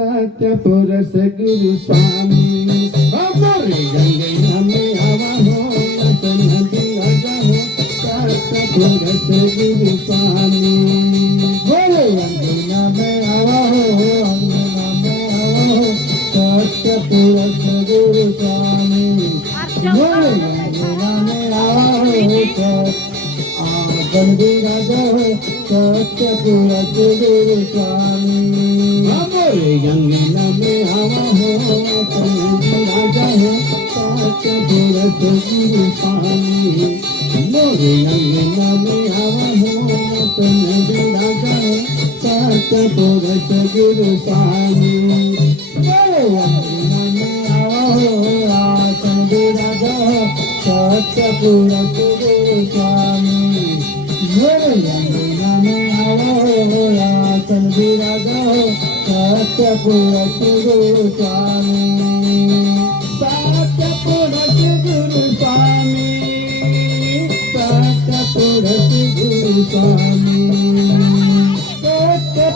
पुरस गुरु स्वामी हमारे गंगे हमें हवा हो नदी राजा हो पुरस गुरु स्वामी बोले अंगना में हवा हो अंगना में हवा हो पुरस गुरु स्वामी बोले अंगना में हवा हो गंगे राजा हो पुरस गुरु स्वामी हमारे गंगा में हवा हो राजा हो पुरस गुरु स्वामी मोरे गंगा में हवा हो राजा हो पुरस गुरु स्वामी मोरे गंगा में हवा हो राजा हो पुरस गुरु स्वामी मोरे गंगा में हवा हो राजा हो पुरस गुरु स्वामी पुरस गुरु स्वामी पुरस गुरु स्वामी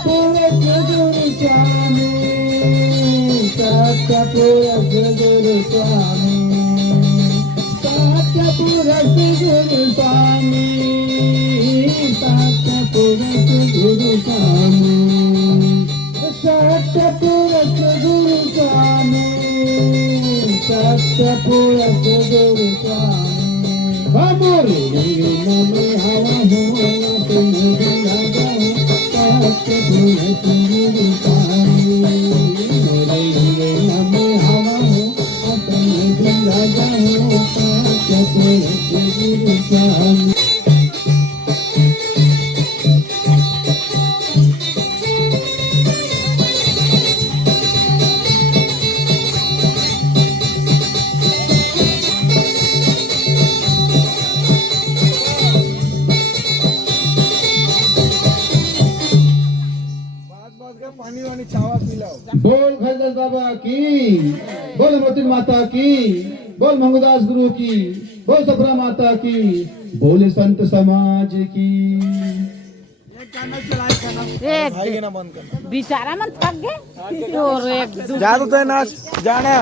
पुरस गुरु स्वामी पुरस गुरु स्वामी पुरस गुरु स्वामी पुरस गुरु स्वामी पुरस गुरु स्वामी पुरस गुरु स्वामी हमारे गंगा में हवा हो राजा हो पुरस गुरु स्वामी मोरे गंगा में हवा हो राजा हो पुरस गुरु स्वामी पानी वानी चावा पिलाओ। बोल खजर बाबा की बोल मोतिन माता की बोल मंगुदास गुरु की बोल सफरा माता की बोल संत समाज की भाई ना बंद करना बेचारा मन थक गए और एक जादू तो नाच जाने